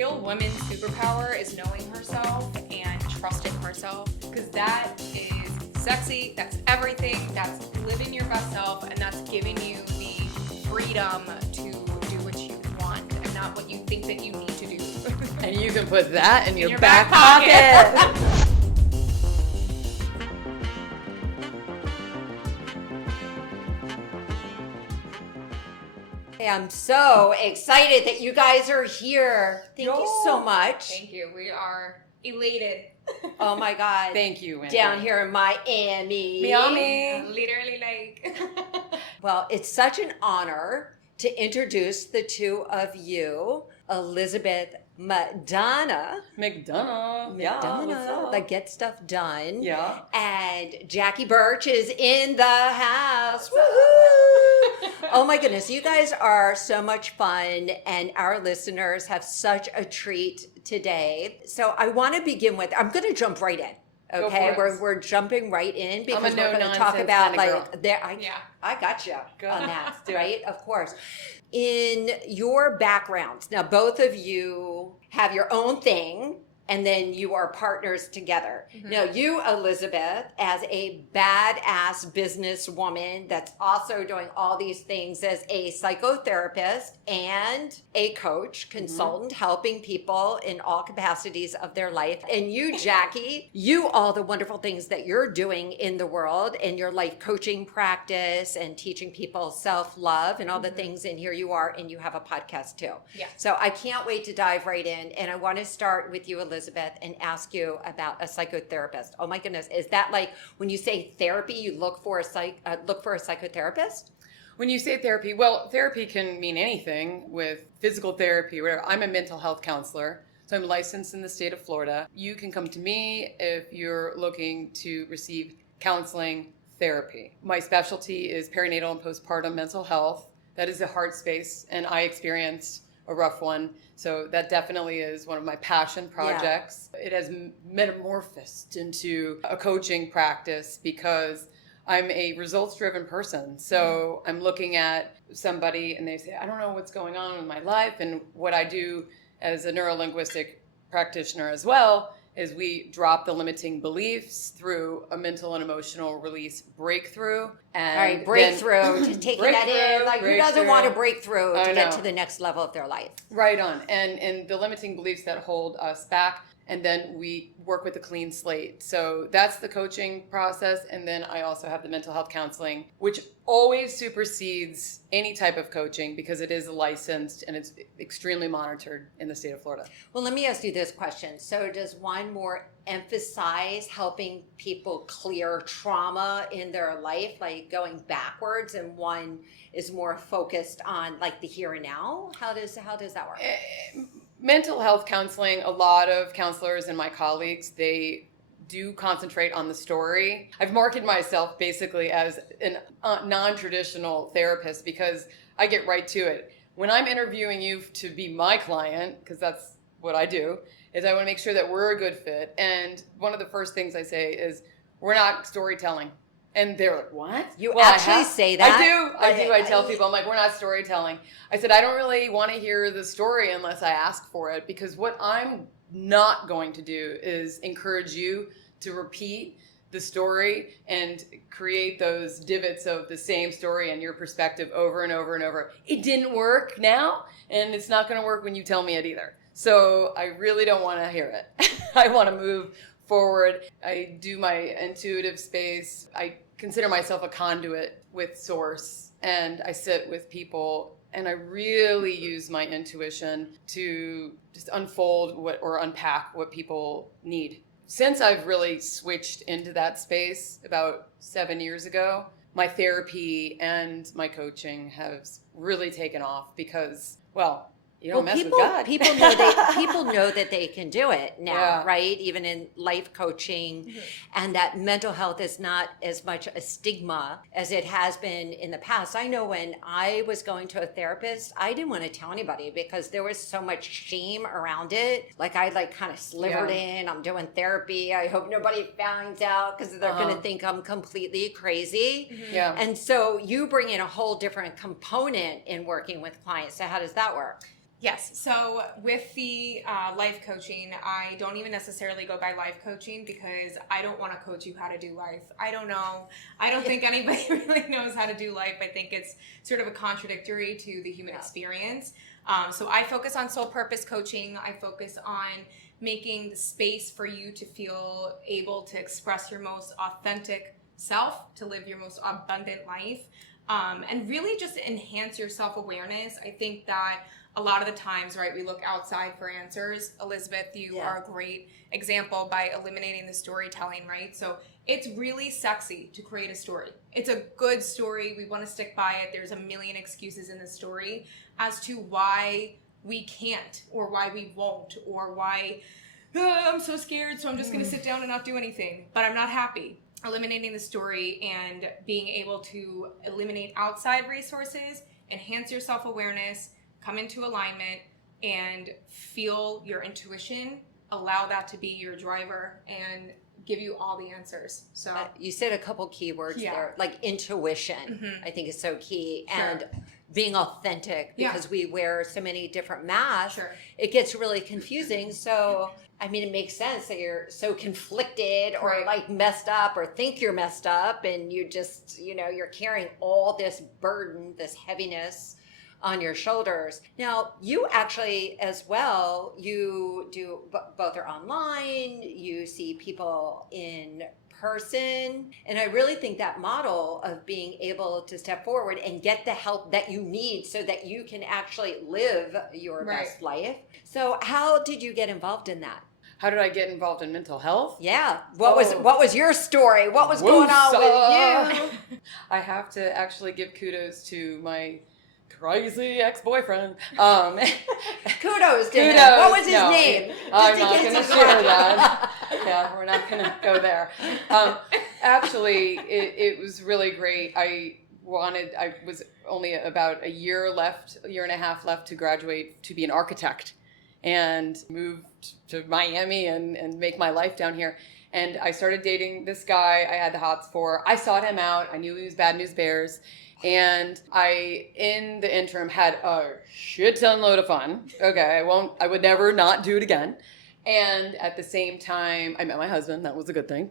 real woman's superpower is knowing herself and trusting herself, because that is sexy, that's everything, that's living your best self, and that's giving you the freedom to do what you want and not what you think that you need to do. And you can put that in your back pocket. I'm so excited that you guys are here. Thank you so much. Thank you. We are elated. Oh my God. Thank you, Wendy. Down here in Miami. Literally like. Well, it's such an honor to introduce the two of you, Elizabeth McDonough. McDonough. That Get Stuff Done. Yeah. And Jackie Birch is in the house. Woohoo! Oh my goodness, you guys are so much fun, and our listeners have such a treat today. So I want to begin with, I'm going to jump right in. Okay, we're jumping right in because we're going to talk about I got you on that, right? Of course. In your backgrounds, now both of you have your own thing, and then you are partners together. Mm-hmm. Now you, Elizabeth, as a badass businesswoman that's also doing all these things as a psychotherapist and a coach, consultant, helping people in all capacities of their life. And you, Jackie, you all the wonderful things that you're doing in the world and your life coaching practice and teaching people self-love and all the things. And here you are, and you have a podcast too. Yeah. So I can't wait to dive right in. And I want to start with you, Elizabeth, and ask you about a psychotherapist. Oh my goodness, is that like when you say therapy, you look for a psychotherapist? When you say therapy, well, therapy can mean anything with physical therapy, whatever. I'm a mental health counselor, so I'm licensed in the state of Florida. You can come to me if you're looking to receive counseling therapy. My specialty is perinatal and postpartum mental health. That is a hard space, and I experienced a rough one. So that definitely is one of my passion projects. Yeah. It has metamorphosed into a coaching practice because I'm a results-driven person. So I'm looking at somebody and they say, I don't know what's going on in my life. And what I do as a neuro-linguistic practitioner as well is we drop the limiting beliefs through a mental and emotional release breakthrough. And all right, breakthrough, just taking that in. Like, who doesn't want to break through to get to the next level of their life? Right on. And the limiting beliefs that hold us back, and then we work with a clean slate. So that's the coaching process. And then I also have the mental health counseling, which always supersedes any type of coaching because it is licensed and it's extremely monitored in the state of Florida. Well, let me ask you this question. So does one more emphasize helping people clear trauma in their life, like going backwards, and one is more focused on like the here and now? How does that work? Mental health counseling, a lot of counselors and my colleagues, they do concentrate on the story. I've marketed myself basically as a non-traditional therapist because I get right to it. When I'm interviewing you to be my client, because that's what I do, is I want to make sure that we're a good fit. And one of the first things I say is, we're not storytelling. And they're like, what? You actually say that? I do. I tell people, I'm like, we're not storytelling. I said, I don't really want to hear the story unless I ask for it, because what I'm not going to do is encourage you to repeat the story and create those divots of the same story and your perspective over and over and over. It didn't work now, and it's not going to work when you tell me it either. So I really don't want to hear it. I want to move forward. I do my intuitive space. I consider myself a conduit with source, and I sit with people, and I really use my intuition to just unfold or unpack what people need. Since I've really switched into that space about 7 years ago, my therapy and my coaching has really taken off because, well, you don't mess with God. People know that they can do it now, right? Even in life coaching, and that mental health is not as much a stigma as it has been in the past. I know when I was going to a therapist, I didn't want to tell anybody because there was so much shame around it. Like I kind of slivered in, I'm doing therapy. I hope nobody finds out because they're going to think I'm completely crazy. Mm-hmm. Yeah. And so you bring in a whole different component in working with clients. So how does that work? Yes. So with the life coaching, I don't even necessarily go by life coaching because I don't want to coach you how to do life. I don't know. I don't think anybody really knows how to do life. I think it's sort of a contradictory to the human experience. So I focus on soul purpose coaching. I focus on making the space for you to feel able to express your most authentic self, to live your most abundant life, and really just enhance your self-awareness. I think that a lot of the times, right, we look outside for answers. Elizabeth, you are a great example by eliminating the storytelling, right? So it's really sexy to create a story. It's a good story. We want to stick by it. There's a million excuses in the story as to why we can't, or why we won't, or why I'm so scared, so I'm just going to sit down and not do anything, but I'm not happy. Eliminating the story and being able to eliminate outside resources, enhance your self-awareness, come into alignment, and feel your intuition, allow that to be your driver, and give you all the answers. So you said a couple key words there, like intuition. I think is so key, and being authentic, because we wear so many different masks. It gets really confusing. So I mean, it makes sense that you're so conflicted or like messed up or think you're messed up, and you just, you're carrying all this burden, this heaviness on your shoulders. Now, you actually as well, you do both are online, you see people in person, and I really think that model of being able to step forward and get the help that you need so that you can actually live your best life. So how did you get involved in that? How did I get involved in mental health? Yeah. What was your story? What was going on with you? I have to actually give kudos to my crazy ex-boyfriend. Kudos to him. What was his name? I'm not going to share that. Yeah, we're not going to go there. Actually, it was really great. I was only about a year and a half left to graduate to be an architect, and moved to Miami and make my life down here. And I started dating this guy I had the hots for. I sought him out. I knew he was Bad News Bears. And I, in the interim, had a shit ton load of fun. Okay, I would never not do it again. And at the same time, I met my husband. That was a good thing.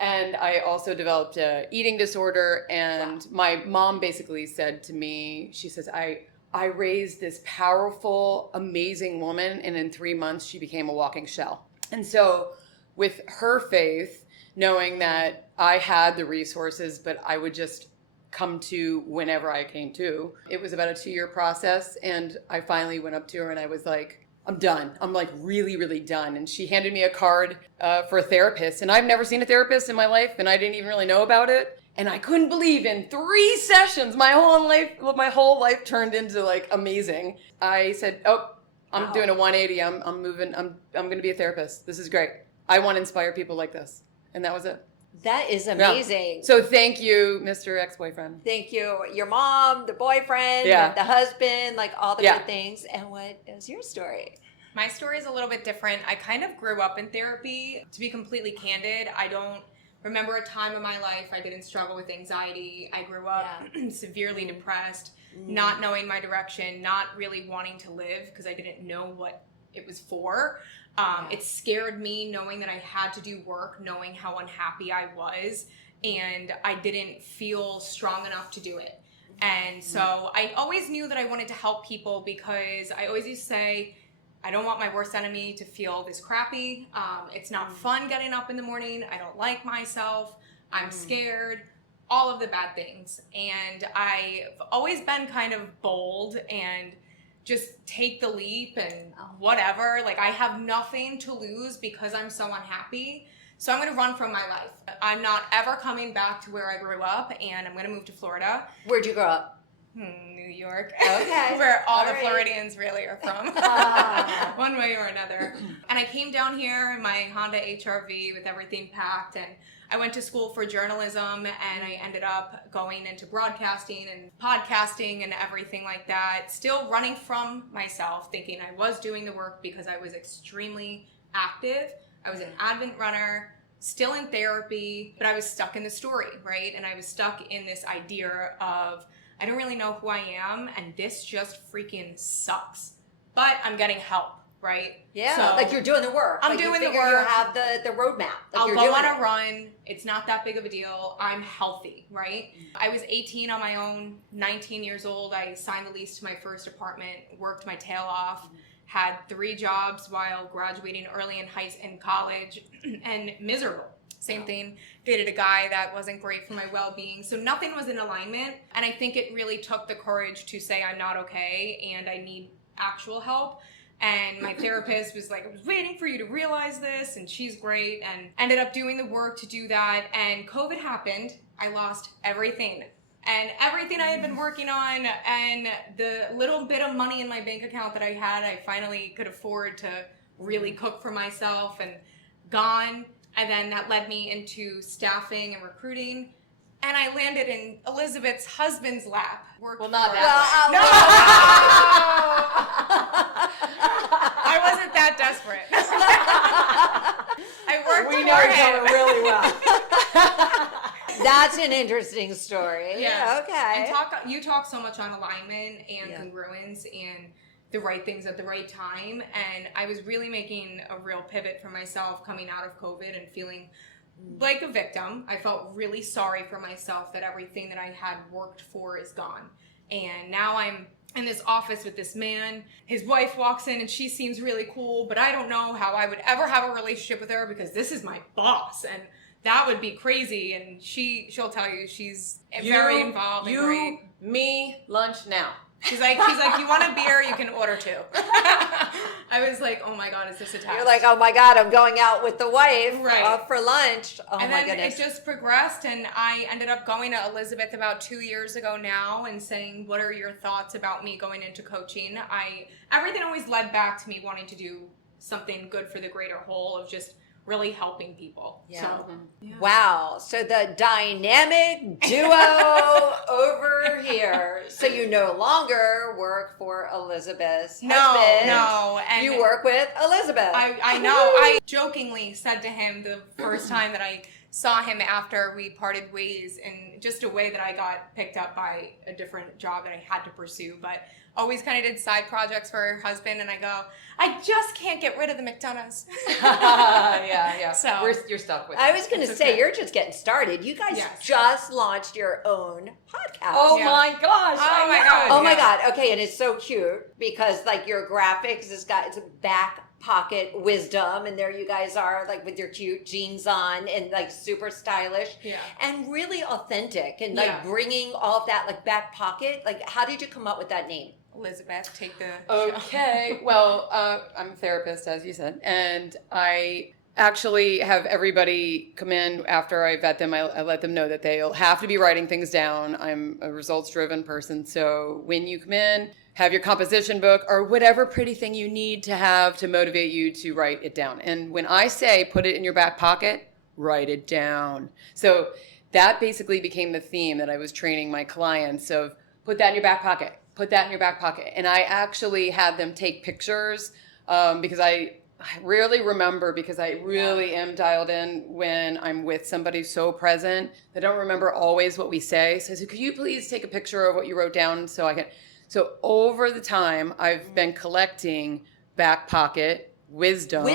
And I also developed an eating disorder. And my mom basically said to me, she says, I raised this powerful, amazing woman, and in 3 months, she became a walking shell. And so with her faith, knowing that I had the resources, but I would just come to whenever I came to. It was about a 2-year process, and I finally went up to her and I was like, I'm done. I'm like really, really done. And she handed me a card for a therapist, and I've never seen a therapist in my life, and I didn't even really know about it. And I couldn't believe in 3 sessions, my whole life turned into like amazing. I said, I'm doing a 180. I'm moving. I'm going to be a therapist. This is great. I want to inspire people like this. And that was it. That is amazing. Yeah. So thank you, Mr. Ex-Boyfriend. Thank you. Your mom, the boyfriend, the husband, like all the good things. And what is your story? My story is a little bit different. I kind of grew up in therapy. To be completely candid, I don't remember a time in my life I didn't struggle with anxiety. I grew up severely depressed, not knowing my direction, not really wanting to live because I didn't know what it was for. It scared me knowing that I had to do work, knowing how unhappy I was, and I didn't feel strong enough to do it. And so I always knew that I wanted to help people because I always used to say, I don't want my worst enemy to feel this crappy. It's not fun getting up in the morning. I don't like myself. I'm scared. All of the bad things. And I've always been kind of bold and just take the leap and whatever. Like, I have nothing to lose because I'm so unhappy. So I'm going to run from my life. I'm not ever coming back to where I grew up, and I'm going to move to Florida. Where'd you grow up? New York. Okay. Where all the Floridians really are from. One way or another. And I came down here in my Honda HR-V with everything packed, and I went to school for journalism, and I ended up going into broadcasting and podcasting and everything like that. Still running from myself, thinking I was doing the work because I was extremely active. I was an Advent runner, still in therapy, but I was stuck in the story, right? And I was stuck in this idea of, I don't really know who I am, and this just freaking sucks. but I'm getting help, right? Yeah, So, like you're doing the work. I'm like doing you the figure work. You have the roadmap. Like I'll you're go doing on a it. run. It's not that big of a deal. I'm healthy, right? I was 18 on my own, 19 years old. I signed the lease to my first apartment, worked my tail off, had 3 jobs while graduating early in college, and miserable. Same thing, dated a guy that wasn't great for my well-being. So nothing was in alignment. And I think it really took the courage to say I'm not okay and I need actual help. And my therapist was like, I was waiting for you to realize this, and she's great, and ended up doing the work to do that. And COVID happened. I lost everything. And everything I had been working on, and the little bit of money in my bank account that I had, I finally could afford to really cook for myself, and gone. And then that led me into staffing and recruiting. And I landed in Elizabeth's husband's lap. Well, not that I wasn't that desperate. I worked We know each other really well. That's an interesting story. Yeah. Okay. And you talk so much on alignment and congruence and the right things at the right time. And I was really making a real pivot for myself coming out of COVID and feeling like a victim. I felt really sorry for myself that everything that I had worked for is gone. And now I'm in this office with this man. His wife walks in and she seems really cool, but I don't know how I would ever have a relationship with her because this is my boss, and that would be crazy. And she'll tell you she's very involved and great. Me, lunch now. She's like, you want a beer? You can order 2. I was like, oh my God, is this a test? You're like, oh my God, I'm going out with the wife Right. for lunch. Oh and my then goodness. it just progressed, and I ended up going to Elizabeth about 2 years ago now and saying, what are your thoughts about me going into coaching? Everything always led back to me wanting to do something good for the greater whole of just really helping people. Yeah. So, Wow. So the dynamic duo over here. So you no longer work for Elizabeth's husband. No. And you work with Elizabeth. I know. I jokingly said to him the first time that I saw him after we parted ways, in just a way that I got picked up by a different job that I had to pursue, but always kind of did side projects for her husband, and I go, I just can't get rid of the McDonoughs. yeah. So you're stuck with it. I was going to say, you're just getting started. You guys just launched your own podcast. Oh my gosh. Oh my I know. God. Oh my God. Okay. And it's so cute because like your graphics it's a Backpocket Wisdom, and there you guys are like with your cute jeans on and like super stylish and really authentic and like bringing all of that like back pocket. Like how did you come up with that name? Elizabeth, take the Okay. Well, I'm a therapist, as you said, and I actually have everybody come in after I vet them. I let them know that they'll have to be writing things down. I'm a results-driven person, so when you come in, have your composition book or whatever pretty thing you need to have to motivate you to write it down. And when I say put it in your back pocket, write it down. So that basically became the theme that I was training my clients of put that in your back pocket. Put that in your back pocket. And I actually had them take pictures because I rarely remember, because I really am dialed in when I'm with somebody so present. They don't remember always what we say. So I said, could you please take a picture of what you wrote down so I can... So over the time, I've been collecting Backpocket Wisdom.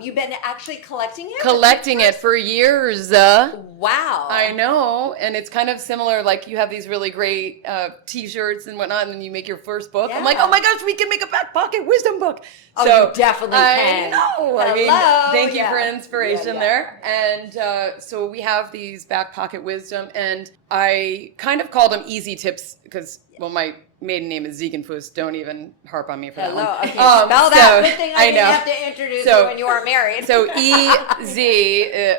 You've been actually collecting it? Collecting it for years. Wow. I know. And it's kind of similar, like you have these really great t-shirts and whatnot, and then you make your first book. I'm like, oh my gosh, we can make a Backpocket Wisdom book. Oh, so you definitely can. I know. Hello. I mean, thank you for inspiration there. And so we have these Backpocket Wisdom, and I kind of call them easy tips because, well, my maiden name is Ziegenfuss. Don't even harp on me for that one. Okay. Spell that. Good thing I didn't know. have to introduce you when you are married. So EZ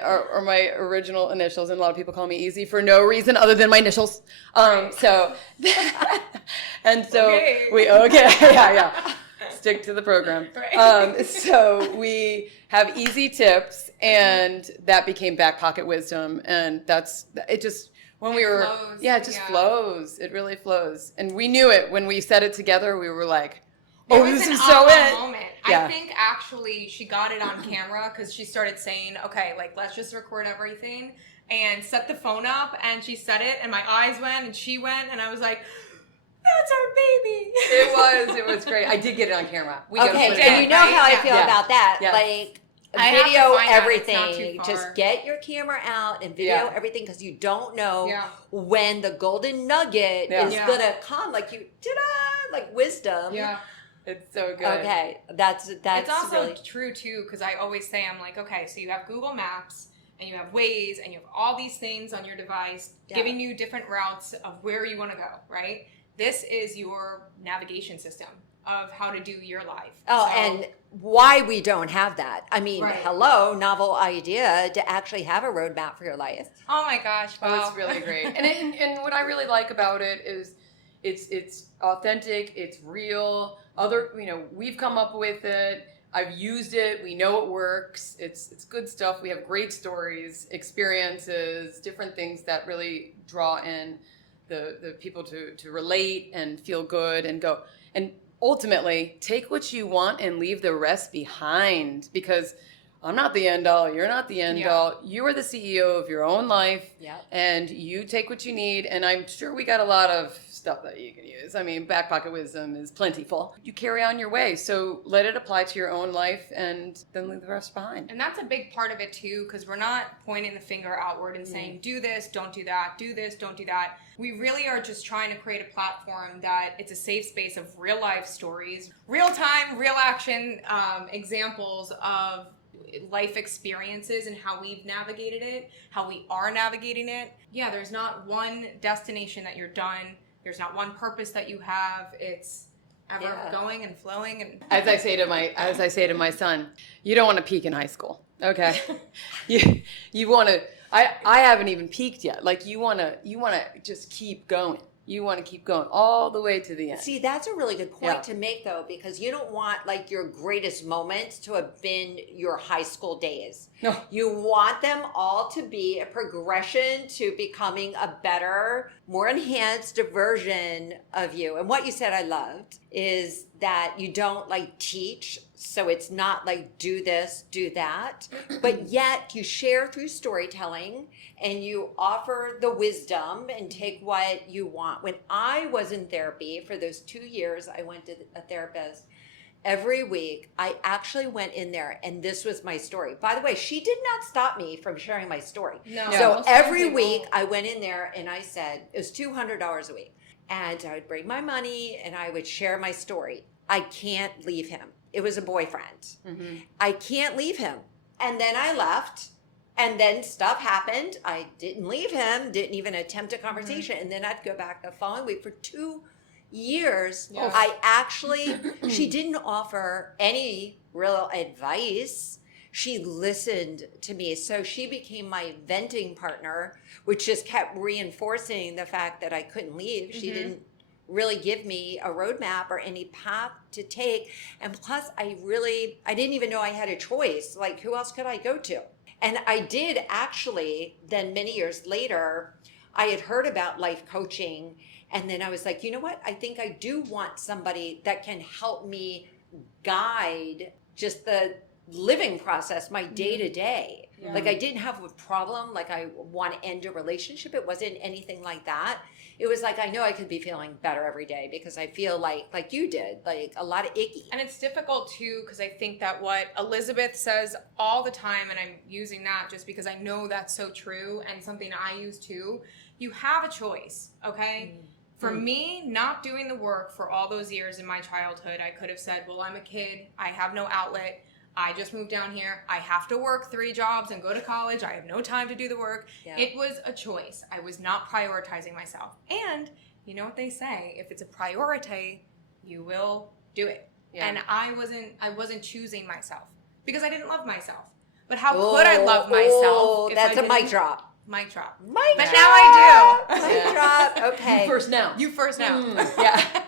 are my original initials, and a lot of people call me Easy for no reason other than my initials. So stick to the program. Right. So we have easy tips, and that became Backpocket Wisdom, and it just flows. It really flows, and we knew it when we said it together. We were like, "Oh, this is so it." Moment. Yeah. I think actually she got it on camera because she started saying, "Okay, like let's just record everything," and set the phone up. And she said it, and my eyes went, and she went, and I was like, That's our baby. It was great. I did get it on camera. We gotta Okay, put it and on. you know how I Yeah. feel Yeah. about that. Yeah. Like, I have to video find out it's not everything. too far. Just get your camera out and video Yeah. everything, because you don't know Yeah. when the golden nugget Yeah. is Yeah. gonna come. Like you, ta-da, like wisdom. Yeah. It's so good. Okay, that's It's also really true too, because I always say, I'm like, okay, so you have Google Maps and you have Waze and you have all these things on your device Yeah. giving you different routes of where you want to go, right? This is your navigation system of how to do your life. Oh, So- and why we don't have that. I mean, Right. hello, novel idea to actually have a roadmap for your life. oh my gosh, Oh, wow. it's really great. And what I really like about it is it's authentic, it's real. We've come up with it. I've used it. We know it works. It's good stuff. We have great stories, experiences, different things that really draw in the people to relate and feel good and go. And ultimately, take what you want and leave the rest behind, because I'm not the end all. You're not the end Yeah. all. You are the CEO of your own life. Yeah. And you take what you need. And I'm sure we got a lot of stuff that you can use. I mean, Backpocket Wisdom is plentiful. You carry on your way. So let it apply to your own life and then leave the rest behind. And that's a big part of it too, because we're not pointing the finger outward and saying, do this, don't do that, do this, don't do that. We really are just trying to create a platform that it's a safe space of real life stories, real time, real action examples of life experiences and how we've navigated it, how we are navigating it. Yeah, there's not one destination that you're done. There's not one purpose that you have. It's ever Yeah. going and flowing. And As I say to my son, you don't want to peak in high school, okay? you want to. I haven't even peaked yet. Like you want to just keep going. You want to keep going all the way to the end. See, that's a really good point Yeah. to make, though, because you don't want like your greatest moments to have been your high school days. No. You want them all to be a progression to becoming a better, more enhanced version of you. And what you said I loved is that you don't like teach, so it's not like do this, do that, but yet you share through storytelling and you offer the wisdom and take what you want. When I was in therapy for those 2 years, I went to a therapist every week. I actually went in there and this was my story. By the way, she did not stop me from sharing my story. no, So most every people- week I went in there and I said, it was $200 a week. And I would bring my money and I would share my story. I can't leave him. It was a boyfriend. Mm-hmm. I can't leave him. And then I left. And then stuff happened. I didn't leave him, didn't even attempt a conversation. And then I'd go back the following week for 2 years. Yeah. I actually, she didn't offer any real advice. She listened to me. So she became my venting partner, which just kept reinforcing the fact that I couldn't leave. She didn't really give me a roadmap or any path to take. And plus, I didn't even know I had a choice. Like, who else could I go to? And I did actually, then many years later, I had heard about life coaching. And then I was like, you know what? I think I do want somebody that can help me guide just the living process, my day to day. Yeah. Like I didn't have a problem, like I want to end a relationship. It wasn't anything like that. It was like, I know I could be feeling better every day because I feel like you did, like a lot of icky. And it's difficult too, because I think that what Elizabeth says all the time, and I'm using that just because I know that's so true and something I use too, you have a choice, okay? For me, not doing the work for all those years in my childhood, I could have said, well, I'm a kid, I have no outlet, I just moved down here, I have to work 3 jobs and go to college, I have no time to do the work. Yeah. It was a choice. I was not prioritizing myself. And you know what they say, if it's a priority, you will do it. Yeah. And I wasn't choosing myself because I didn't love myself. But how could I love myself? If That's I a mic didn't? drop. Mic drop. Mic But drop. now I do. Mic Yeah. drop. Okay. You first now. You first now. Yeah.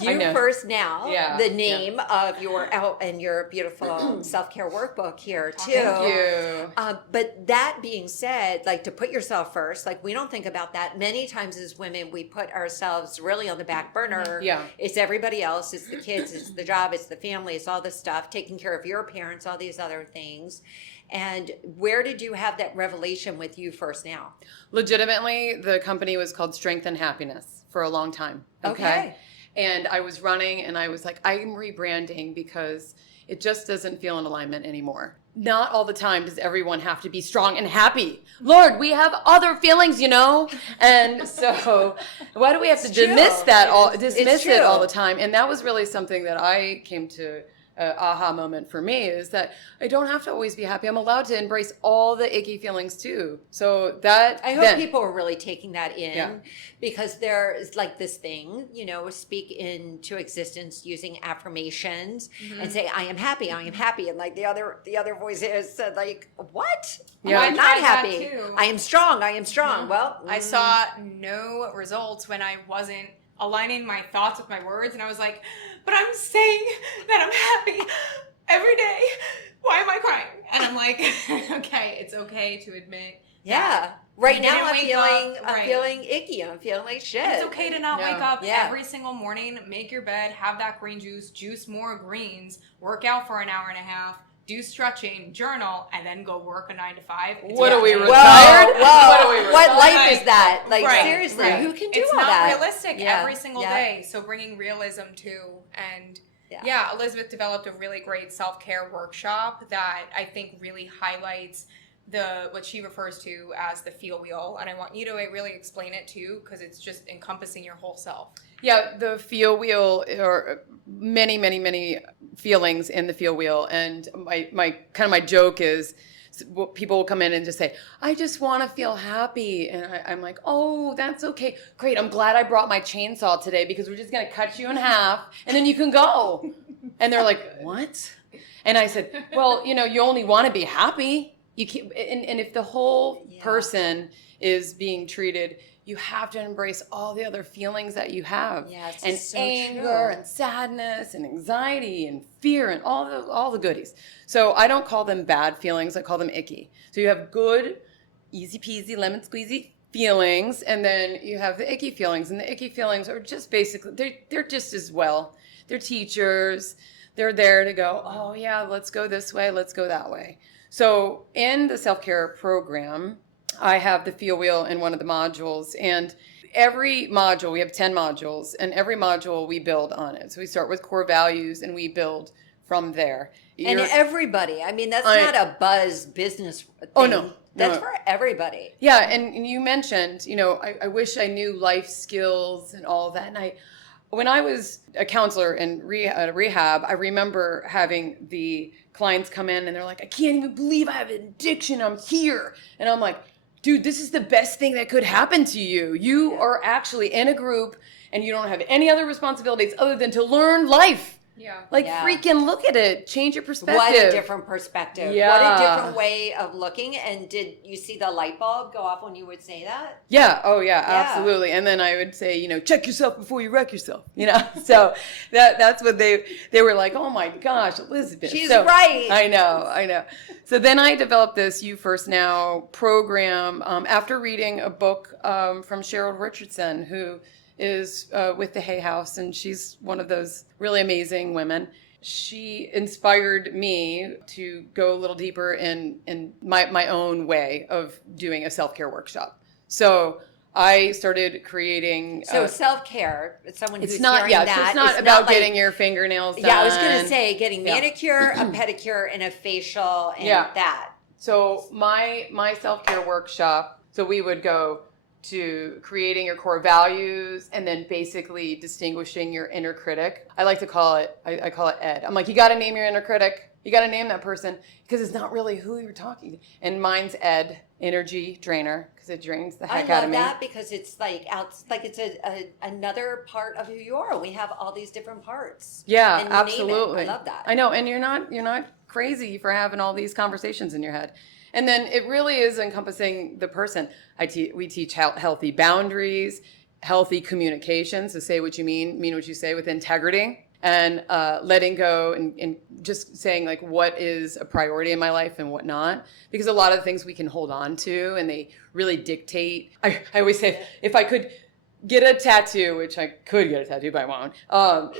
I You know. first now. Yeah, The name of your and your beautiful self-care workbook here too. Thank you. But that being said, like to put yourself first, like we don't think about that. Many times as women, we put ourselves really on the back burner. Yeah. It's everybody else. It's the kids. It's the job. It's the family. It's all this stuff. Taking care of your parents. All these other things. And where did you have that revelation with you first now? Legitimately, the company was called Strength and Happiness for a long time. Okay. And I was running and I was like, I'm rebranding because it just doesn't feel in alignment anymore. Not all the time does everyone have to be strong and happy. Lord, we have other feelings, you know? And so why do we have to dismiss it all the time? And that was really something that I came to aha moment for me, is that I don't have to always be happy. I'm allowed to embrace all the icky feelings too. So that I hope people are really taking that in, Yeah. because there is like this thing, you know, speak into existence using affirmations and say, I am happy, and like the other voice is like, what? Yeah. I'm I not tried that happy. too. I am strong. Well, I saw no results when I wasn't aligning my thoughts with my words, and I was like, but I'm saying that I'm happy every day. Why am I crying? And I'm like, okay, it's okay to admit. yeah. Right You now didn't I'm wake feeling up, right. icky. I'm feeling like shit. It's okay to not wake up Yeah. every single morning, make your bed, have that green juice more greens, work out for an hour and a half, do stretching, journal, and then go work a 9 to 5. It's What are we, okay. retired? Whoa. What retired? life is that? Like, Right, seriously, right. who can do it's all not that? realistic Yeah, every single yeah. day. So bringing realism too. And yeah, Elizabeth developed a really great self-care workshop that I think really highlights what she refers to as the feel wheel. And I want you to really explain it too, because it's just encompassing your whole self. Yeah, the feel wheel, or many, many, many feelings in the feel wheel. And my joke is, people will come in and just say, I just want to feel happy. And I'm like, oh, that's okay. Great. I'm glad I brought my chainsaw today, because we're just going to cut you in half and then you can go. And they're like, what? And I said, well, you know, you only want to be happy. You can't, and if the whole person is being treated, you have to embrace all the other feelings that you have. Yes, and it's so anger true. and sadness and anxiety and fear and all the goodies. So I don't call them bad feelings, I call them icky. So you have good, easy peasy, lemon squeezy feelings, and then you have the icky feelings. And the icky feelings are just basically, they're just as well. They're teachers. They're there to go, oh yeah, let's go this way, let's go that way. So in the self-care program, I have the feel wheel in one of the modules, and every module, we have 10 modules, and every module we build on it. So we start with core values and we build from there. And everybody, I mean, that's not a buzz business thing. Oh, no. That's No. for everybody. Yeah, and you mentioned, you know, I wish I knew life skills and all that. And when I was a counselor in rehab, I remember having the clients come in and they're like, I can't even believe I have an addiction. I'm here. And I'm like, dude, this is the best thing that could happen to you. You are actually in a group and you don't have any other responsibilities other than to learn life. Yeah. Like, freaking look at it. Change your perspective. What a different perspective. Yeah. What a different way of looking. And did you see the light bulb go off when you would say that? Yeah. Oh, yeah, absolutely. And then I would say, you know, check yourself before you wreck yourself. You know, so that's what they were like. Oh my gosh, Elizabeth. She's right. I know. So then I developed this You First Now program after reading a book from Cheryl Richardson, who is with the Hay House, and she's one of those really amazing women. She inspired me to go a little deeper in my own way of doing a self-care workshop. So I started creating. So self-care, someone who's it's not, hearing so that. it's not about getting your fingernails done. Yeah, I was going to say getting manicure, a pedicure, and a facial, and that. So my self-care workshop, so we would go to creating your core values and then basically distinguishing your inner critic. I like to call it, I call it Ed. I'm like, you got to name your inner critic. You got to name that person because it's not really who you're talking to. And mine's Ed, energy drainer, because it drains the heck out of me. I love that because it's like it's another part of who you are. We have all these different parts. Yeah, and absolutely. I love that. I know, and you're not crazy for having all these conversations in your head. And then it really is encompassing the person. We teach healthy boundaries, healthy communication. So say what you mean what you say with integrity, and letting go and just saying like what is a priority in my life and what not. Because a lot of things we can hold on to and they really dictate. I always say if I could get a tattoo, which I could get a tattoo, but I won't.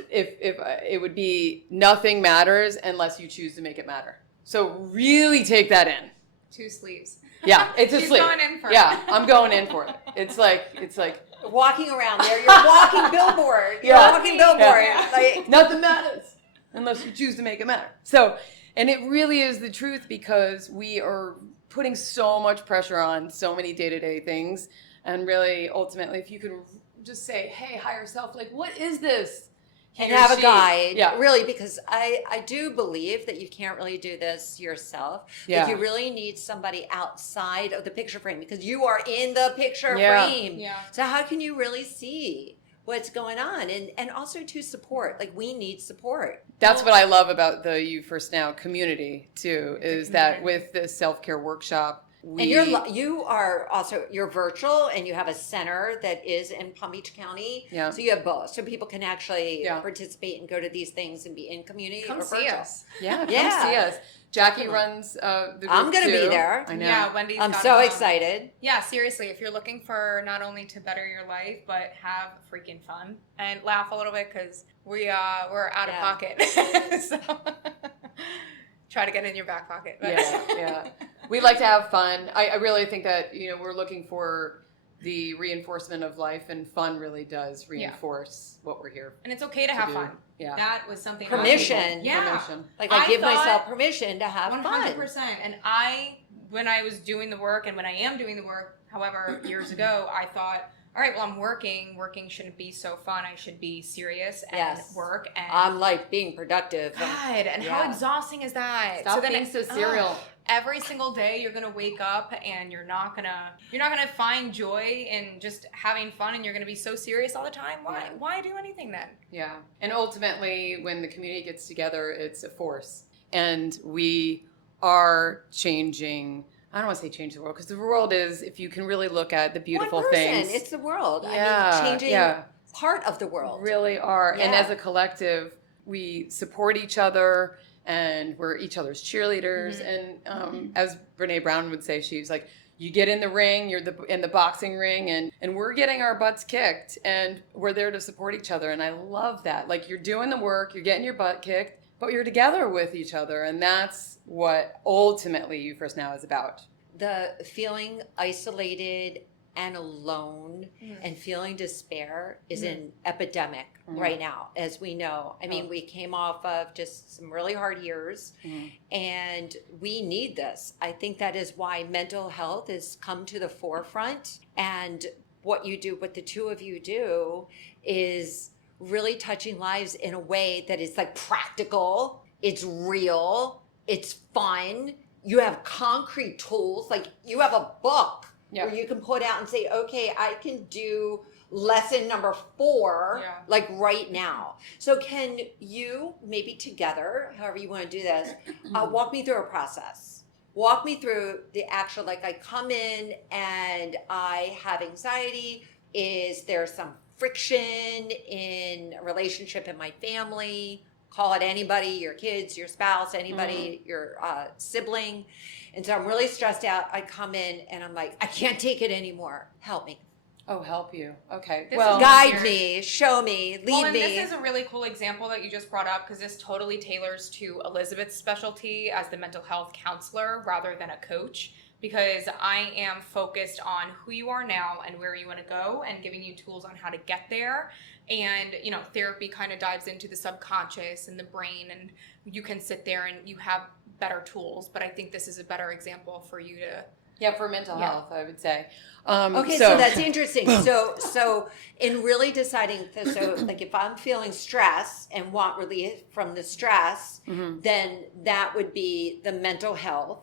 If it would be nothing matters unless you choose to make it matter. So really take that in. 2 sleeves. Yeah, it's a She's sleeve. going in for it. Yeah, I'm going in for it. It's like walking around there. You're walking billboard. You're walking billboard. Yeah. Like, nothing matters unless you choose to make it matter. So, and it really is the truth, because we are putting so much pressure on so many day-to-day things. And really, ultimately, if you could just say, hey, higher self, like, what is this? and have a guide, Yeah. really, because I do believe that you can't really do this yourself. Yeah. Like, you really need somebody outside of the picture frame, because you are in the picture Yeah. frame. Yeah. So how can you really see what's going on? And also to support, like, we need support. That's what I love about the You First Now community, too, is that community. with the self-care workshop, And you're virtual, and you have a center that is in Palm Beach County. Yeah. So you have both, so people can actually Yeah. participate and go to these things and be in community Come or see virtual. us. Yeah, Yeah. come see us. Jackie runs the group I'm gonna be too. there. I know. Yeah, Wendy's I'm gotta so come. excited. Yeah, seriously, if you're looking for not only to better your life, but have freaking fun and laugh a little bit, because we're out of Yeah. pocket. So try to get in your back pocket. But Yeah. We like to have fun. I really think that, we're looking for the reinforcement of life, and fun really does reinforce what we're here And it's okay to have do. fun. Yeah. That was something. Permission. Yeah. Permission. Like, I give thought myself permission to have 100%. fun. And when I was doing the work, and when I am doing the work, however, years ago, I thought, all right, well, I'm working. Working shouldn't be so fun. I should be serious and Yes. work. And I'm like being productive. God, and how Yeah. exhausting is that? Stop then being so serial. Every single day you're gonna wake up and you're not gonna find joy in just having fun, and you're gonna be so serious all the time. Why do anything then? Yeah. And ultimately, when the community gets together, it's a force. And we are changing. I don't want to say change the world, because the world is, if you can really look at the beautiful One person, things. it's the world. Yeah, I mean, changing yeah. part of the world. Really are. And Yeah. as a collective, we support each other, and we're each other's cheerleaders. And as Brene Brown would say, she's like, you get in the ring, you're in the boxing ring, and we're getting our butts kicked, and we're there to support each other. And I love that. Like, you're doing the work, you're getting your butt kicked, but you're together with each other. And that's what ultimately You First Now is about. The feeling isolated and alone and feeling despair is an epidemic right now, as we know. I mean, we came off of just some really hard years, and we need this. I think that is why mental health has come to the forefront. And what the two of you do, is really touching lives in a way that is like practical, it's real, it's fun. You have concrete tools, like you have a book where you can put out and say, okay, I can do lesson number 4, like right now. So can you, maybe together, however you want to do this, walk me through a process? Walk me through the actual, like, I come in and I have anxiety. Is there some friction in a relationship in my family? Call it anybody, your kids, your spouse, anybody, your sibling. And so I'm really stressed out. I come in and I'm like, I can't take it anymore. Help me. Oh, help you. Okay. This Well, is Guide me, show me, lead and me. this is a really cool example that you just brought up, because this totally tailors to Elizabeth's specialty as the mental health counselor rather than a coach, because I am focused on who you are now and where you want to go, and giving you tools on how to get there. And, therapy kind of dives into the subconscious and the brain, and you can sit there and you have better tools. But I think this is a better example for you to. yeah, for mental health, I would say. Okay, so that's interesting. So in really deciding, so like if I'm feeling stress and want relief from the stress, then that would be the mental health.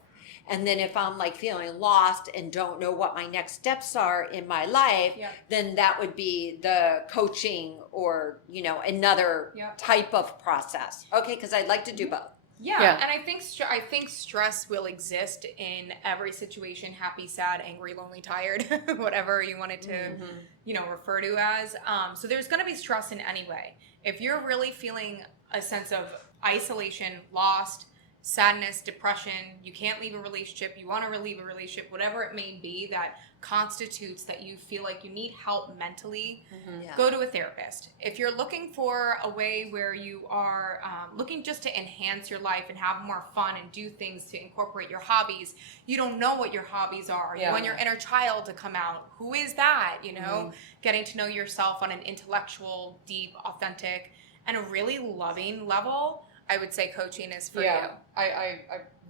And then if I'm like feeling lost and don't know what my next steps are in my life, then that would be the coaching or, another type of process. Okay, because I'd like to do both. Yeah, and I think stress will exist in every situation: happy, sad, angry, lonely, tired, whatever you wanted to, refer to as. So there's going to be stress in any way. If you're really feeling a sense of isolation, lost, sadness, depression, you can't leave a relationship, you want to leave a relationship, whatever it may be that constitutes that you feel like you need help mentally, go to a therapist. If you're looking for a way where you are looking just to enhance your life and have more fun and do things to incorporate your hobbies, you don't know what your hobbies are. You want your inner child to come out. Who is that? You know, getting to know yourself on an intellectual, deep, authentic, and a really loving level. I would say coaching is for you. I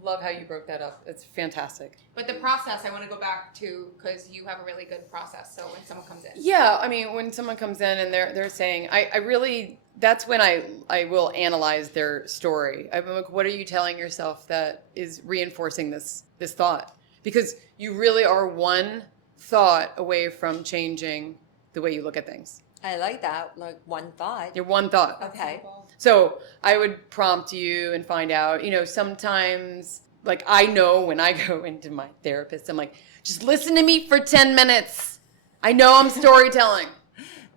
love how you broke that up. It's fantastic. But the process, I want to go back to, because you have a really good process. So when someone comes in. Yeah, I mean, when someone comes in and they're saying, I really, that's when I will analyze their story. I'm like, what are you telling yourself that is reinforcing this thought? Because you really are one thought away from changing the way you look at things. I like that, like one thought. You're one thought. Okay. So I would prompt you and find out, sometimes, like, I know when I go into my therapist, I'm like, just listen to me for 10 minutes. I know I'm storytelling,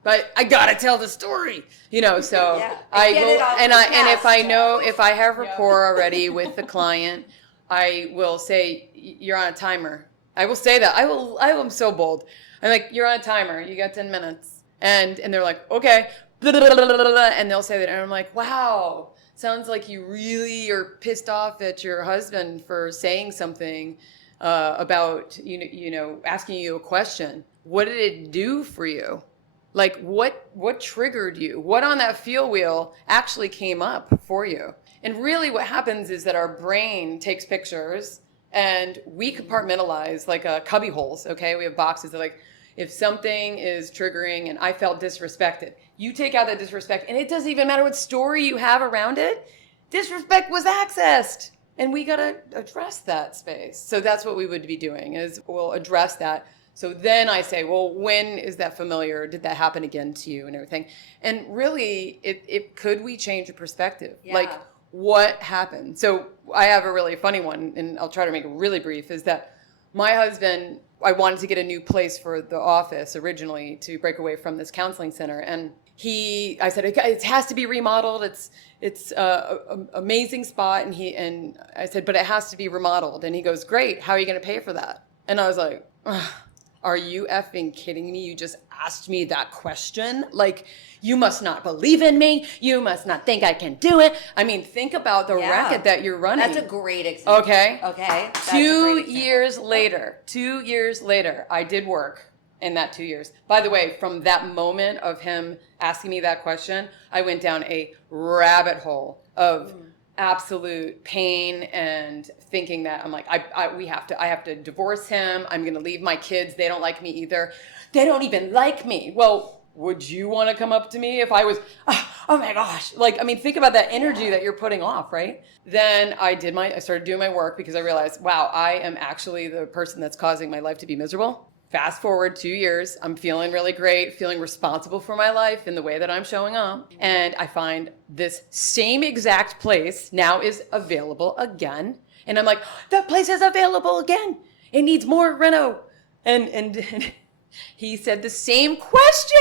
but I gotta tell the story, so I will, and if I have rapport already with the client, I will say, you're on a timer. I will say that. I am so bold. I'm like, you're on a timer. You got 10 minutes. And they're like, okay. And they'll say that. And I'm like, wow, sounds like you really are pissed off at your husband for saying something about, asking you a question. What did it do for you? Like, what triggered you? What on that feel wheel actually came up for you? And really what happens is that our brain takes pictures and we compartmentalize like cubby holes, okay? We have boxes that like, if something is triggering and I felt disrespected, you take out that disrespect and it doesn't even matter what story you have around it. Disrespect was accessed and we got to address that space. So that's what we would be doing is we'll address that. So then I say, well, when is that familiar? Did that happen again to you and everything? And really, could we change your perspective? Yeah. Like what happened? So I have a really funny one and I'll try to make it really brief is that my husband, I wanted to get a new place for the office originally to break away from this counseling center. And I said, it has to be remodeled. It's an amazing spot. And I said, but it has to be remodeled. And he goes, great. How are you going to pay for that? And I was like, ugh, are you effing kidding me? You just asked me that question. Like, you must not believe in me. You must not think I can do it. I mean, think about the racket that you're running. That's a great example. Okay. That's 2 years later, I did work in that 2 years. By the way, from that moment of him asking me that question, I went down a rabbit hole of absolute pain and thinking that I'm like, I have to divorce him. I'm going to leave my kids. They don't like me either. They don't even like me. Well, would you want to come up to me if I was, oh my gosh. Like, I mean, think about that energy that you're putting off, right? Then I started doing my work because I realized, wow, I am actually the person that's causing my life to be miserable. Fast forward 2 years, I'm feeling really great, feeling responsible for my life in the way that I'm showing up. And I find this same exact place now is available again. And I'm like, that place is available again. It needs more reno. And he said the same question,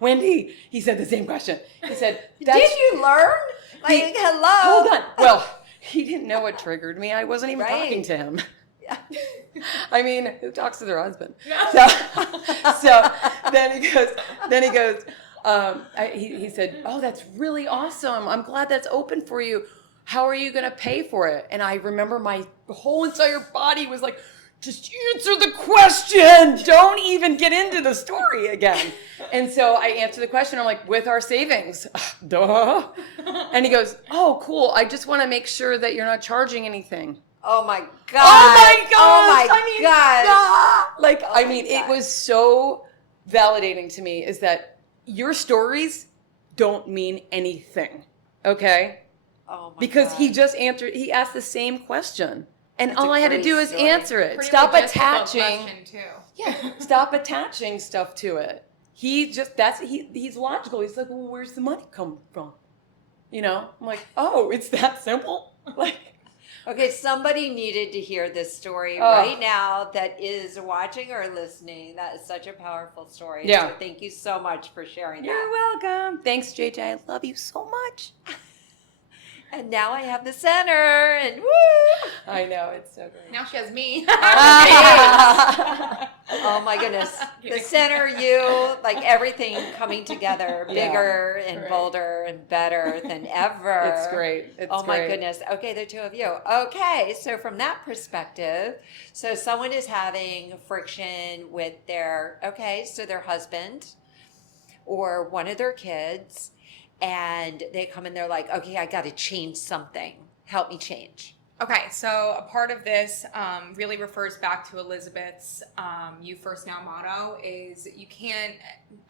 Wendy. He said the same question. He said, did you learn? Like, hello. Hold on. Well, he didn't know what triggered me. I wasn't even talking to him. Yeah. I mean, who talks to their husband? So then he goes, he said, oh, that's really awesome. I'm glad that's open for you. How are you going to pay for it? And I remember my whole entire body was like, just answer the question. Don't even get into the story again. And so I answered the question. I'm like, with our savings. Duh. And he goes, oh, cool. I just want to make sure that you're not charging anything. Oh my God. Oh my God. Oh my God. Like, I mean, it was so validating to me is that your stories don't mean anything. Okay? Oh my because God. he asked the same question. And That's all I had to do is answer it. Pretty Stop logistical attaching. question, too. Yeah. Stop attaching stuff to it. He's logical. He's like, well, where's the money come from? I'm like, oh, it's that simple? Like, okay, somebody needed to hear this story right now that is watching or listening. That is such a powerful story. Yeah. So thank you so much for sharing that. You're welcome. Thanks, JJ. I love you so much. And now I have the center, and woo! I know, it's so great. Now she has me. Oh my goodness. The center, you, like everything coming together bigger and great. bolder and better than ever. It's great. It's Oh my great. goodness. Okay, the two of you. Okay, so from that perspective, so someone is having friction with their husband or one of their kids, and they come and they're like, okay, I got to change something. Help me change. Okay, so a part of this really refers back to Elizabeth's You First Now motto is you can't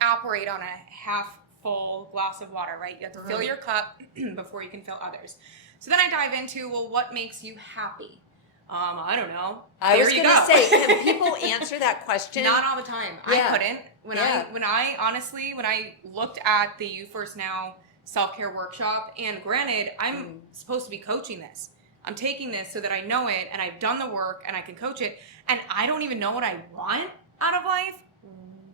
operate on a half full glass of water, right? You have to fill your cup before you can fill others. So then I dive into, well, what makes you happy? I don't know. I was going to to say, can people answer that question? Not all the time. Yeah. I couldn't. When I looked at the You First Now self-care workshop, and granted, I'm supposed to be coaching this. I'm taking this so that I know it and I've done the work and I can coach it, and I don't even know what I want out of life.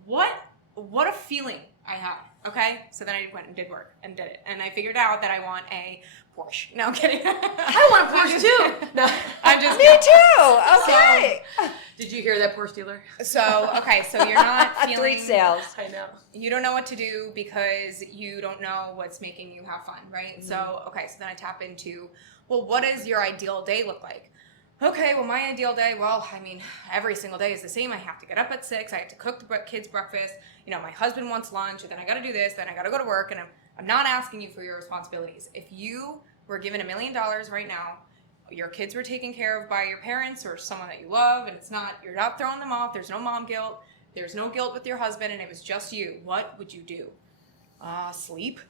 What a feeling I had. Okay, so then I went and did work and did it, and I figured out that I want a Porsche. No, I'm kidding. I want a Porsche too. No, I'm just Me too. Okay. Did you hear that, Porsche dealer? So you're not feeling Street sales. I know. You don't know what to do because you don't know what's making you have fun, right? Mm-hmm. So then I tap into, well, what does your ideal day look like? Okay, well, my ideal day, every single day is the same. I have to get up at 6. I have to cook the kids' breakfast. My husband wants lunch, and then I got to do this. Then I got to go to work, and I'm not asking you for your responsibilities. If you were given $1 million right now, your kids were taken care of by your parents or someone that you love, and you're not throwing them off. There's no mom guilt. There's no guilt with your husband, and it was just you. What would you do? Sleep.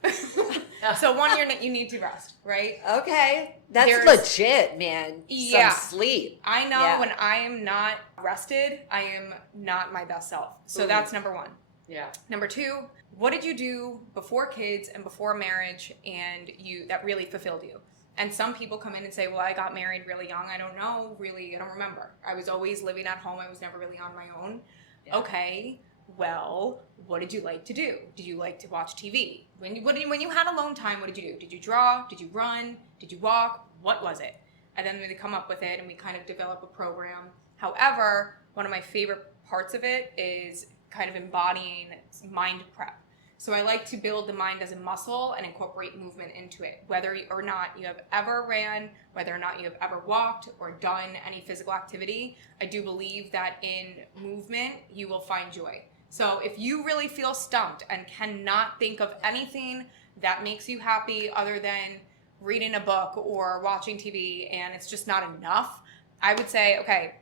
So you need to rest, right? Okay. That's legit, man. Yeah. Some sleep. I know when I am not rested, I am not my best self. So that's number one. Yeah. Number two, what did you do before kids and before marriage and that really fulfilled you? And some people come in and say, well, I got married really young. I don't know, really, I don't remember. I was always living at home. I was never really on my own. Yeah. Okay, well, what did you like to do? Did you like to watch TV? When you had alone time, what did you do? Did you draw? Did you run? Did you walk? What was it? And then we come up with it and we kind of develop a program. However, one of my favorite parts of it is kind of embodying mind prep. So I like to build the mind as a muscle and incorporate movement into it. Whether or not you have ever ran, whether or not you have ever walked or done any physical activity, I do believe that in movement, you will find joy. So if you really feel stumped and cannot think of anything that makes you happy other than reading a book or watching TV and it's just not enough, I would say, okay,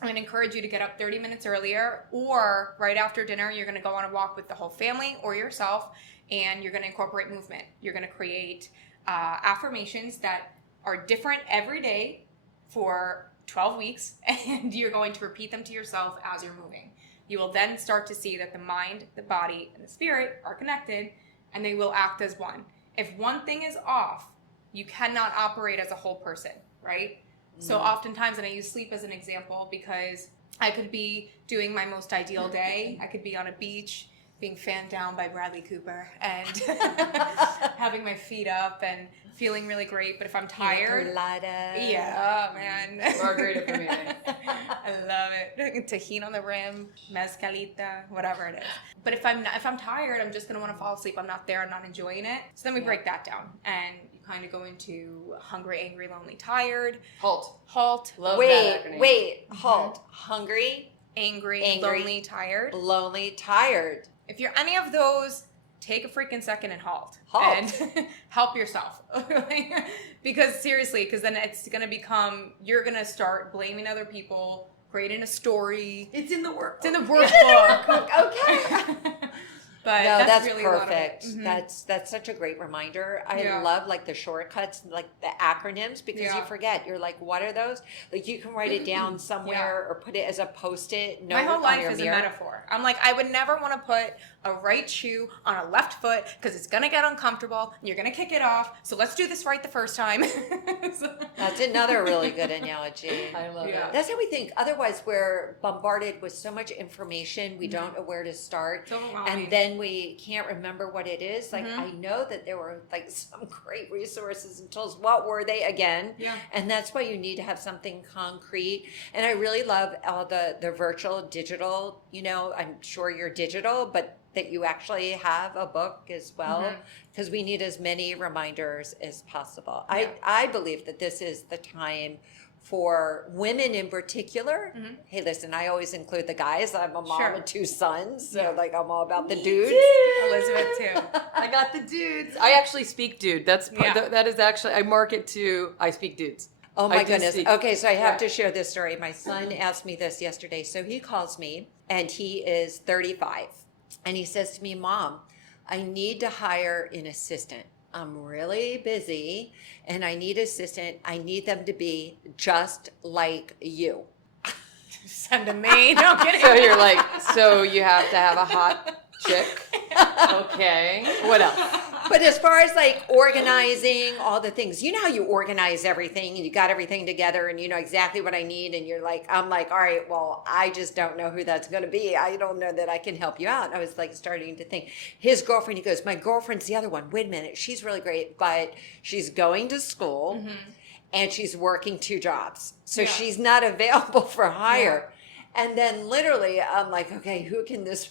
I'm going to encourage you to get up 30 minutes earlier, or right after dinner, you're going to go on a walk with the whole family or yourself, and you're going to incorporate movement. You're going to create affirmations that are different every day for 12 weeks, and you're going to repeat them to yourself as you're moving. You will then start to see that the mind, the body, and the spirit are connected, and they will act as one. If one thing is off, you cannot operate as a whole person, right? So oftentimes, and I use sleep as an example because I could be doing my most ideal day. I could be on a beach being fanned down by Bradley Cooper and having my feet up and feeling really great. But if I'm tired, yeah, oh man, margarita for me. I love it. Tajin on the rim, mezcalita, whatever it is. But if I'm tired, I'm just gonna want to fall asleep. I'm not there. I'm not enjoying it. So then we break that down and kind of go into hungry, angry, lonely, tired. Halt. Love that acronym. Wait. Halt. Hungry, angry, lonely, tired. Lonely, tired. If you're any of those, take a freaking second and halt. And help yourself. Because then it's going to become, you're going to start blaming other people, creating a story. It's in the workbook. It's in the workbook. Okay. But no, that's really perfect. Mm-hmm. That's such a great reminder. I love like the shortcuts, like the acronyms, because you forget. You're like, what are those? Like you can write it down somewhere or put it as a Post-it note. My whole life on your is mirror. a metaphor. I'm like, I would never want to put a right shoe on a left foot because it's gonna get uncomfortable and you're gonna kick it off. So let's do this right the first time. That's another really good analogy. I love it. That's how we think. Otherwise, we're bombarded with so much information, we don't know where to start. It's overwhelming. And then then we can't remember what it is. Like, I know that there were like some great resources and tools. What were they again? Yeah. And that's why you need to have something concrete. And I really love all the virtual, digital, I'm sure you're digital, but that you actually have a book as well, because we need as many reminders as possible. Yeah. I believe that this is the time for women in particular. Hey, listen, I always include the guys. I'm a mom of 2 sons, so like I'm all about the dudes. Elizabeth too. I got the dudes. I actually speak dude. That is actually, I market to, I speak dudes. Oh my goodness. speak. Okay, so I have to share this story. My son asked me this yesterday. So he calls me and he is 35. And he says to me, Mom, I need to hire an assistant. I'm really busy and I need an assistant. I need them to be just like you. Send to me. No, I'm kidding. So you're like, so you have to have a hot chick. Okay. What else? But as far as like organizing all the things, you know how you organize everything and you got everything together and you know exactly what I need. And you're like, I'm like, all right, well, I just don't know who that's going to be. I don't know that I can help you out. And I was like starting to think his girlfriend, he goes, my girlfriend's the other one. Wait a minute. She's really great, but she's going to school and she's working 2 jobs. So she's not available for hire. Yeah. And then literally I'm like, okay, who can this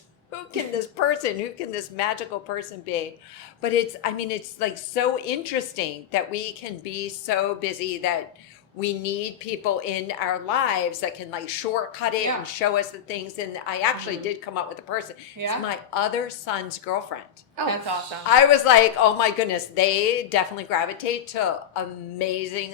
magical person be? But it's like so interesting that we can be so busy that we need people in our lives that can like shortcut it and show us the things. And I actually did come up with a person. Yeah. It's my other son's girlfriend. Oh, that's awesome. I was like, oh my goodness, they definitely gravitate to amazing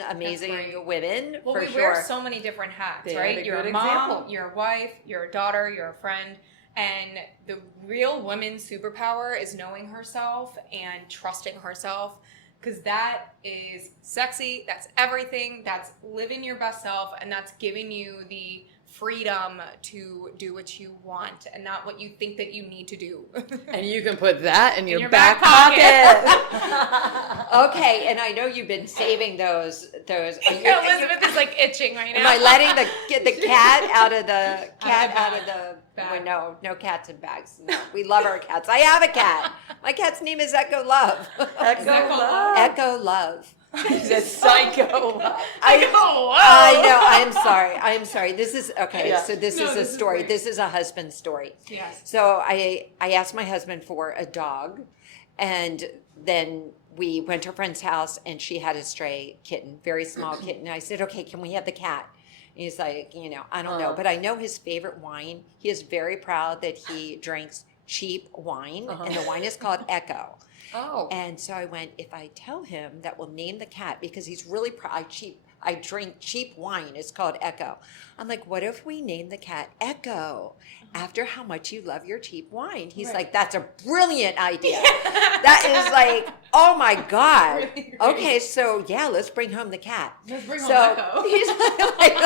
women. Well, for we sure. wear so many different hats, They right? have a You're good a mom, example. you're a wife, you're a daughter, you're a friend. And the real woman's superpower is knowing herself and trusting herself, because that is sexy, that's everything, that's living your best self, and that's giving you the freedom to do what you want and not what you think that you need to do. And you can put that in your back pocket. Okay, and I know you've been saving those. Elizabeth is like itching right now. Am I letting the cat out of the bag. Well, no cats in bags. No, we love our cats. I have a cat. My cat's name is Echo Love. Echo Love. That's psycho. I know. I am sorry. This is okay. Yeah. So this is a story. This is a husband story. Yes. So I asked my husband for a dog, and then we went to a friend's house, and she had a stray kitten, very small kitten. I said, okay, can we have the cat? And he's like, I don't know, but I know his favorite wine. He is very proud that he drinks cheap wine, and the wine is called Echo. Oh. And so I went, if I tell him that we'll name the cat, because he's really proud, I drink cheap wine, it's called Echo. I'm like, what if we name the cat Echo after how much you love your cheap wine? He's like, that's a brilliant idea. That is like, oh my God. Really okay, so yeah, let's bring home the cat. Let's bring home so Echo. He's like,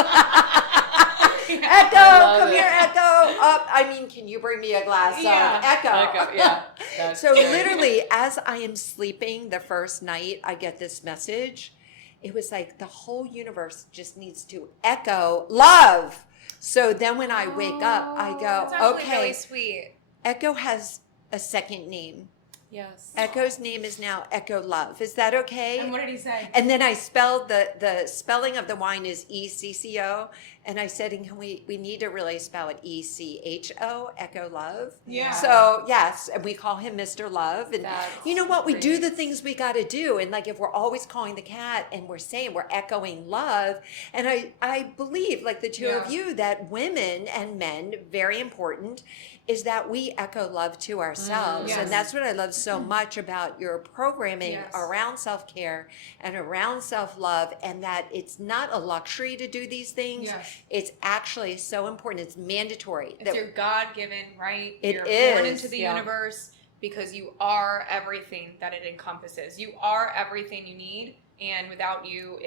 Echo, come here, Echo. Can you bring me a glass of Echo? Echo, yeah. So literally, as I am sleeping the first night, I get this message. It was like the whole universe just needs to echo love. So then when I wake up, I go, That's actually okay, really sweet. Echo has a second name. Yes. Echo's name is now Echo Love. Is that okay? And what did he say? And then I spelled the spelling of the wine is ECCO. And I said, and we need to really spell it ECHO, Echo Love. Yeah. So yes, and we call him Mr. Love. And That's you know what? We do great. the things we got to do. And like if we're always calling the cat and we're saying we're echoing love. And I believe, like the two of you, that women and men, very important, is that we echo love to ourselves. Yes. And that's what I love so much about your programming Yes. around self-care and around self-love, and that it's not a luxury to do these things. Yes. It's actually so important. It's mandatory. It's your God-given right. It You're born is, into the yeah. universe because you are everything that it encompasses. You are everything you need, and without you,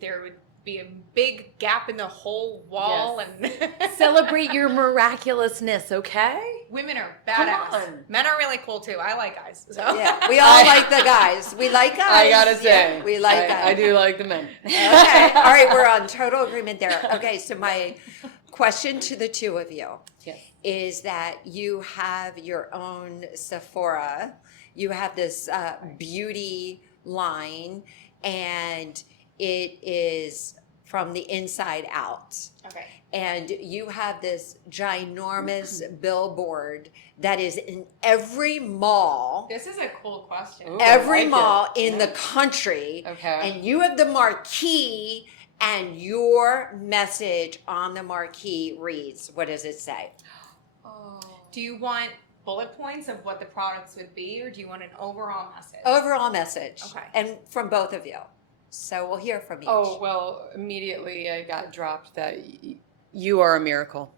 there would be a big gap in the whole wall. Yes. And Celebrate your miraculousness, okay? women are Come badass. on. Men are really cool too. I like guys. So Yeah, we all like the guys. We like guys. I gotta say, Yeah, we like guys. I do like the men. Okay. All right, we're on total agreement there. Okay, so my question to the two of you Yes. is that you have your own Sephora. You have this beauty line, and it is from the inside out. Okay. And you have this ginormous billboard that is in every mall, This is a cool question. Ooh. every I like mall it. in the Yeah. country. Okay. And you have the marquee, and your message on the marquee reads, what does it say? Oh. Do you want bullet points of what the products would be, or do you want an overall message? Overall message. Okay. And from both of you. So we'll hear from each. Oh, well, immediately I got dropped that you are a miracle.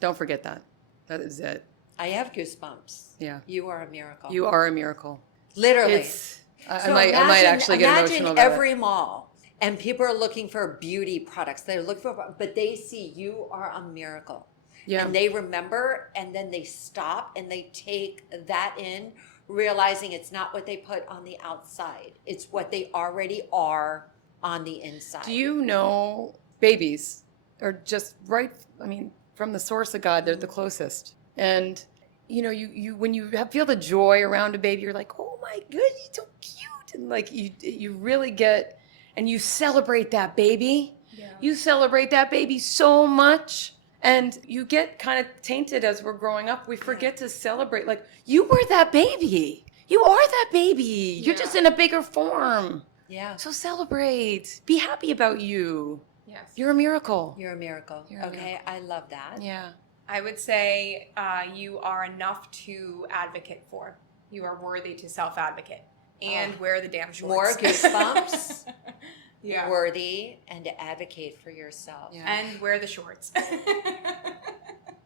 Don't forget that. That is it. I have goosebumps. Yeah. You are a miracle. You are a miracle. Literally. It's, I So might actually get emotional about every it. mall, and people are looking for beauty products. They're looking for, but they see you are a miracle. Yeah. And they remember, and then they stop and they take that in, realizing it's not what they put on the outside. It's what they already are on the inside. Do you know babies are just right? I mean, from the source of God, they're the closest. And you know, you when you feel the joy around a baby, you're like, oh my goodness, he's so cute, and like you really get, and you celebrate that baby. Yeah. You celebrate that baby so much. And you get kind of tainted as we're growing up. We forget to celebrate. Like, you were that baby. You are that baby. You're Yeah. just in a bigger form. Yeah. So celebrate. Be happy about you. Yes. You're a miracle. You're a miracle. You're a Okay. miracle. I love that. Yeah. I would say you are enough to advocate for. You are worthy to self-advocate and wear the damn shorts. More goosebumps. Yeah. Worthy, and to advocate for yourself. Yeah. And wear the shorts.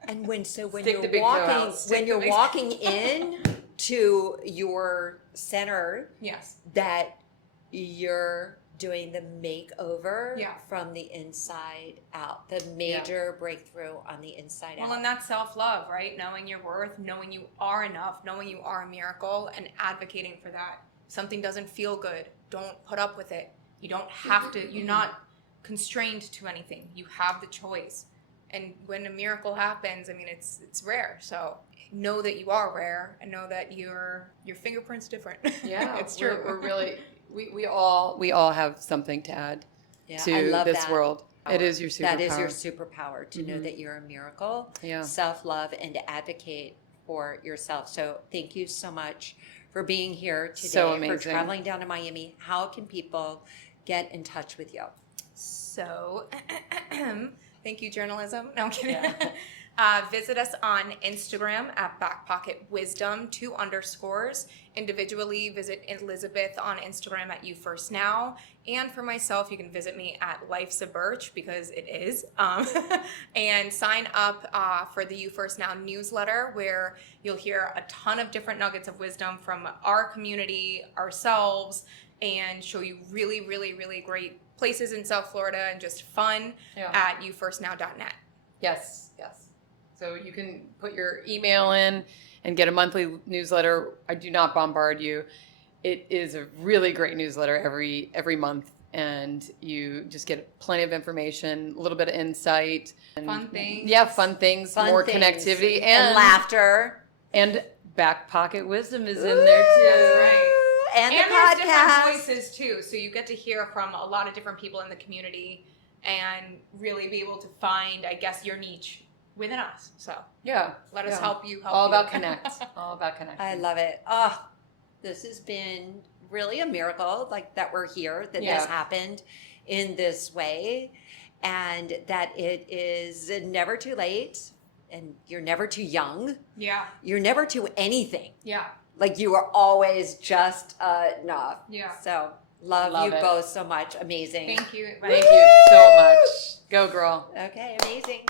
And when Stick the you're big toe walking, out. Stick when the you're big- walking in to your center, Yes. that you're doing the makeover Yeah. from the inside out, the major breakthrough on the inside Well, out. and that's self-love, right? Knowing your worth, knowing you are enough, knowing you are a miracle, and advocating for that. If something doesn't feel good, don't put up with it. You don't have to, you're not constrained to anything. You have the choice. And when a miracle happens, I mean, it's rare. So know that you are rare, and know that your fingerprint's different. Yeah. It's true. We're really, we all have something to add Yeah, I to love this that. world. It is your superpower. That is your superpower, to know that you're a miracle, Yeah. self-love, and to advocate for yourself. So thank you so much for being here today, So for amazing. traveling down to Miami. How can people get in touch with you? So, thank you, journalism. No, I'm kidding. Yeah. Visit us on Instagram at Backpocket Wisdom, 2 underscores. Individually, visit Elizabeth on Instagram at You First Now. And for myself, you can visit me at Life's a Birch, because it is. And sign up for the You First Now newsletter, where you'll hear a ton of different nuggets of wisdom from our community, ourselves, and show you really, really, really great places in South Florida and just fun at youfirstnow.net. Yes, yes. So you can put your email in and get a monthly newsletter. I do not bombard you. It is a really great newsletter every month, and you just get plenty of information, a little bit of insight, and Fun things. Yeah, fun things, Fun more things. connectivity, And laughter. and Backpocket Wisdom is in there too. That's right. And the there's different podcast. voices too, so you get to hear from a lot of different people in the community and really be able to find, I guess, your niche within us. So Yeah. let us yeah. help you help All you. about connect. All about connect. I love it. Oh, this has been really a miracle, like that we're here, that Yeah. this happened in this way, and that it is never too late, and you're never too young. Yeah. You're never too anything. Yeah. Like, you are always just enough. Yeah. So love you it. both so much. Amazing. Thank you. Thank you so much. Go, girl. Okay, amazing.